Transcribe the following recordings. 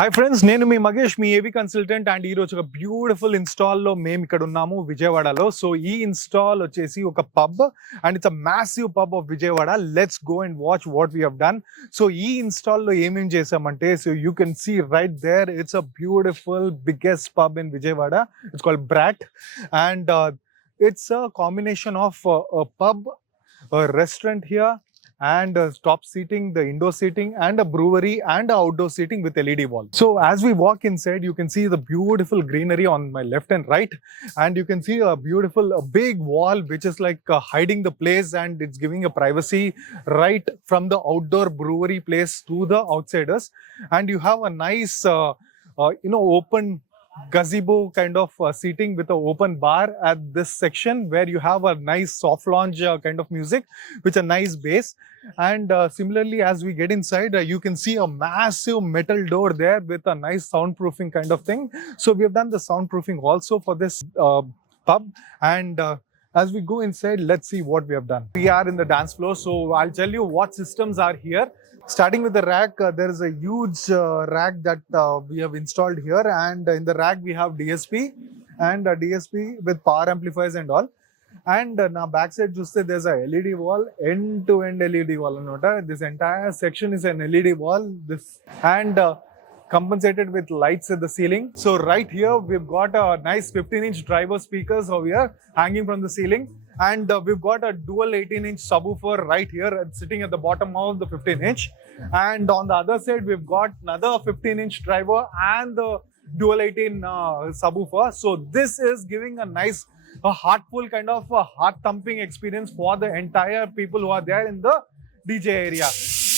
Hi friends, నేను మీ మగేష్, మీ ఏవి consultant. And ఈరోజు ఒక బ్యూటిఫుల్ ఇన్స్టాల్లో మేము ఇక్కడ ఉన్నాము విజయవాడలో. సో ఈ ఇన్స్టాల్ వచ్చేసి ఒక pub and it's a massive pub of Vijayawada. Let's go and watch what we have done. So ఈ ఇన్స్టాల్లో ఏమేమి చేసామంటే, so you can see right there, it's a beautiful biggest pub in Vijayawada. It's called Brat and it's a combination of a pub, a restaurant here, and top seating, the indoor seating, and a brewery and a outdoor seating with LED wall. So as we walk inside, you can see the beautiful greenery on my left and right, and you can see a big wall which is like hiding the place, and it's giving a privacy right from the outdoor brewery place to the outsiders. And you have a nice open gazebo kind of seating with an open bar at this section, where you have a nice soft lounge kind of music with a nice bass. And similarly, as we get inside, you can see a massive metal door there with a nice soundproofing kind of thing. So we have done the soundproofing also for this pub. And as we go inside, let's see what we have done. We are in the dance floor, so I'll tell you what systems are here. Starting with the rack, there is a huge rack that we have installed here, and in the rack we have DSP and DSP with power amplifiers and all. And now backside just there's a LED wall, end-to-end LED wall. This entire section is an LED wall. This and compensated with lights at the ceiling. So right here we've got a nice 15-inch driver speakers over here hanging from the ceiling. And we've got a dual 18-inch subwoofer right here sitting at the bottom of the 15-inch. And on the other side, we've got another 15-inch driver and the dual 18 subwoofer. So this is giving a nice, heartful kind of heart-thumping experience for the entire people who are there in the DJ area.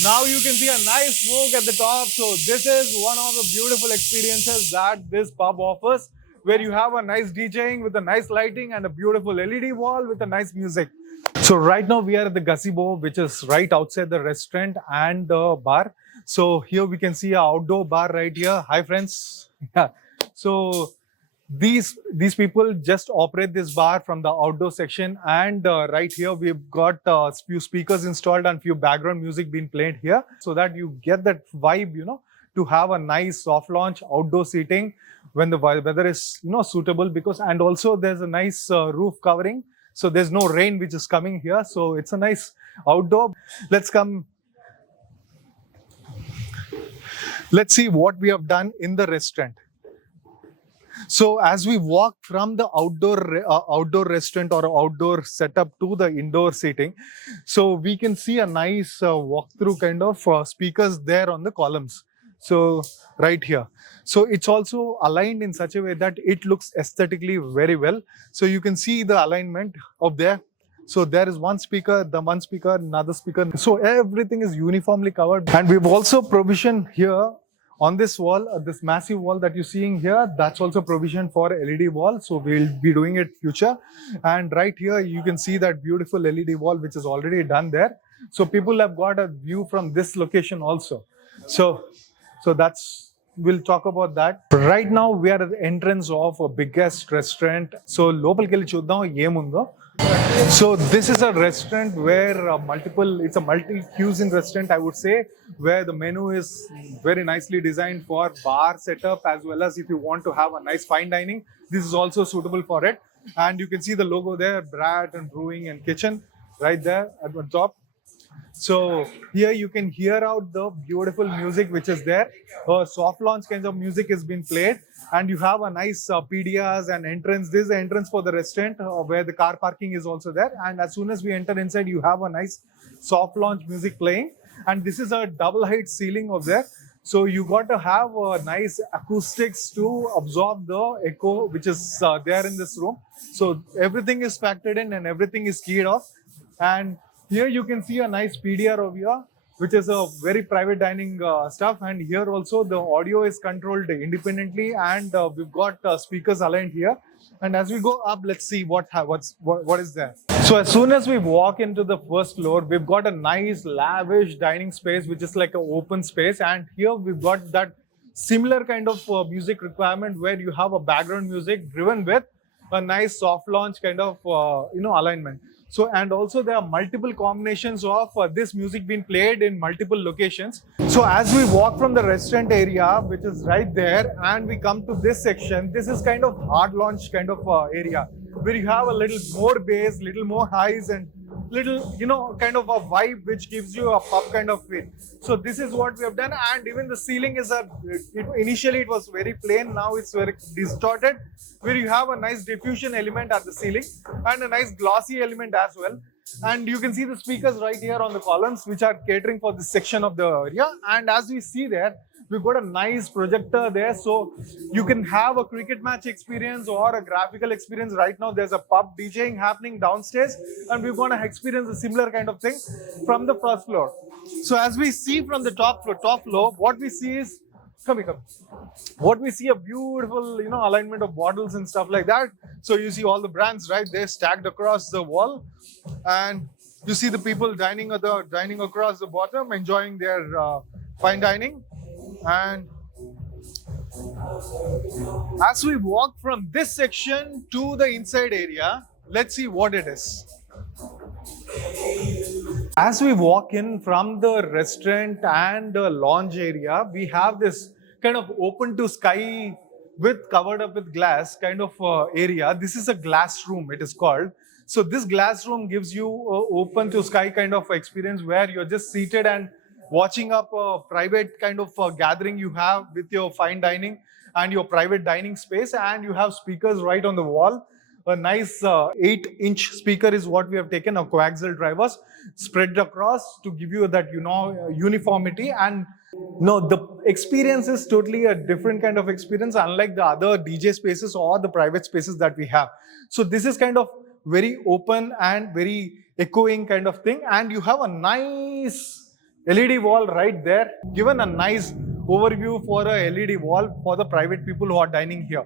Now you can see a nice smoke at the top. So this is one of the beautiful experiences that this pub offers, where you have a nice DJing with a nice lighting and a beautiful LED wall with a nice music. So right now we are at the gazebo, which is right outside the restaurant and the bar. So here we can see an outdoor bar right here. Hi friends. Yeah. So these people just operate this bar from the outdoor section, and right here we've got few speakers installed and few background music being played here, so that you get that vibe, to have a nice soft launch outdoor seating when the weather is suitable. Because and also there's a nice roof covering, so there's no rain which is coming here, so it's a nice outdoor. Let's see what we have done in the restaurant. So as we walk from the outdoor restaurant or outdoor setup to the indoor seating, so we can see a nice walkthrough kind of speakers there on the columns. So right here, so it's also aligned in such a way that it looks aesthetically very well. So you can see the alignment of there. So there is one speaker, another speaker. So everything is uniformly covered. And we've also provisioned here on this wall, this massive wall that you're seeing here, that's also provision for LED wall. So we'll be doing it future. And right here, you can see that beautiful LED wall, which is already done there. So people have got a view from this location also. So we'll talk about that. Right now, we are at the entrance of a biggest restaurant. So lopalki velli chuddam em undo. So this is a restaurant where it's a multi-cuisine restaurant, I would say, where the menu is very nicely designed for bar setup, as well as if you want to have a nice fine dining, this is also suitable for it. And you can see the logo there, Bratt and Brewing and Kitchen, right there at the top. So here you can hear out the beautiful music which is there. Soft launch kinds of music is being played, and you have a nice PDRs and entrance. This is the entrance for the restaurant, where the car parking is also there. And as soon as we enter inside, you have a nice soft launch music playing. And this is a double height ceiling over there. So you got to have nice acoustics to absorb the echo which is there in this room. So everything is factored in and everything is keyed off. And here you can see a nice PDR over here, which is a very private dining stuff. And here also the audio is controlled independently, and we've got speakers aligned here. And as we go up, let's see what is there. So as soon as we walk into the first floor, we've got a nice lavish dining space, which is like an open space. And here we've got that similar kind of music requirement, where you have a background music driven with a nice soft launch kind of alignment. So, and also there are multiple combinations of this music being played in multiple locations. So as we walk from the restaurant area, which is right there, and we come to this section, this is kind of hard launch kind of area where you have a little more bass, little more highs, and little, you know, kind of a vibe which gives you a pub kind of feel. So this is what we have done, and even the ceiling is initially it was very plain, now it's very distorted, where you have a nice diffusion element at the ceiling and a nice glossy element as well. And you can see the speakers right here on the columns, which are catering for this section of the area. And as we see there, we've got a nice projector there, so you can have a cricket match experience or a graphical experience. Right now there's a pub DJing happening downstairs, and we're going to experience a similar kind of thing from the first floor. So as we see from the top floor, what we see is, come. What we see, a beautiful, you know, alignment of bottles and stuff like that. So you see all the brands right there stacked across the wall, and you see the people dining across the bottom, enjoying their fine dining. And as we walk from this section to the inside area, let's see what it is. As we walk in from the restaurant and the lounge area, we have this kind of open to sky with covered up with glass kind of area. This is a glass room, it is called. So this glass room gives you open to sky kind of experience where you're just seated and watching up a private kind of gathering you have with your fine dining and your private dining space, and you have speakers right on the wall. A nice 8-inch speaker is what we have taken, a coaxial drivers spread across to give you that, you know, uniformity. And no, the experience is totally a different kind of experience, unlike the other DJ spaces or the private spaces that we have. So this is kind of very open and very echoing kind of thing, and you have a nice LED wall right there, given a nice overview for a LED wall for the private people who are dining here.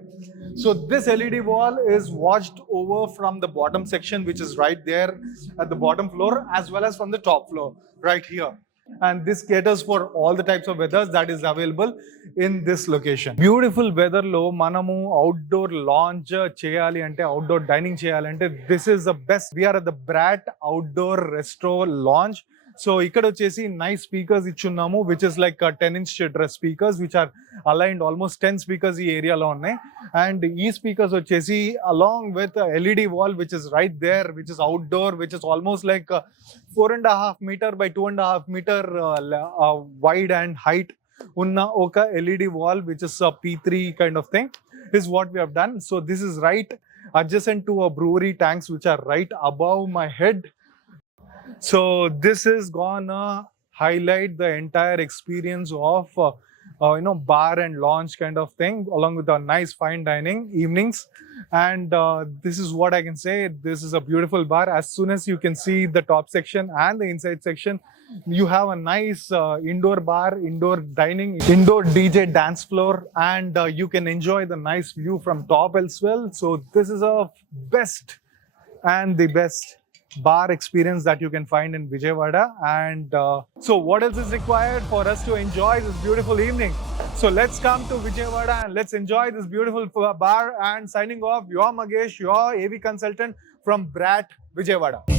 So this LED wall is watched over from the bottom section, which is right there at the bottom floor, as well as from the top floor right here. And this caters for all the types of weathers that is available in this location. Beautiful weather lo manamu outdoor lounge cheyali ante, outdoor dining cheyali ante, this is the best. We are at the Bratt outdoor resto lounge. So ikkada vachesi nice speakers ichunnamu, which is like 10-inch address speakers, which are aligned, almost 10 speakers ee area lo unnai. And ee speakers vachesi along with a LED wall which is right there, which is outdoor, which is almost like 4.5 meter by 2.5 meter wide and height unna oka LED wall, which is a P3 kind of thing, is what we have done. So this is right adjacent to a brewery tanks which are right above my head. So this is gonna highlight the entire experience of you know, bar and lounge kind of thing, along with a nice fine dining evenings. And this is what I can say. This is a beautiful bar. As soon as you can see the top section and the inside section, you have a nice indoor bar, indoor dining, indoor DJ dance floor, and you can enjoy the nice view from top as well. So this is a best and the best bar experience that you can find in Vijayawada. And so what else is required for us to enjoy this beautiful evening? So let's come to Vijayawada and let's enjoy this beautiful bar. And signing off, your Magesh, your AV consultant from Bratt, Vijayawada.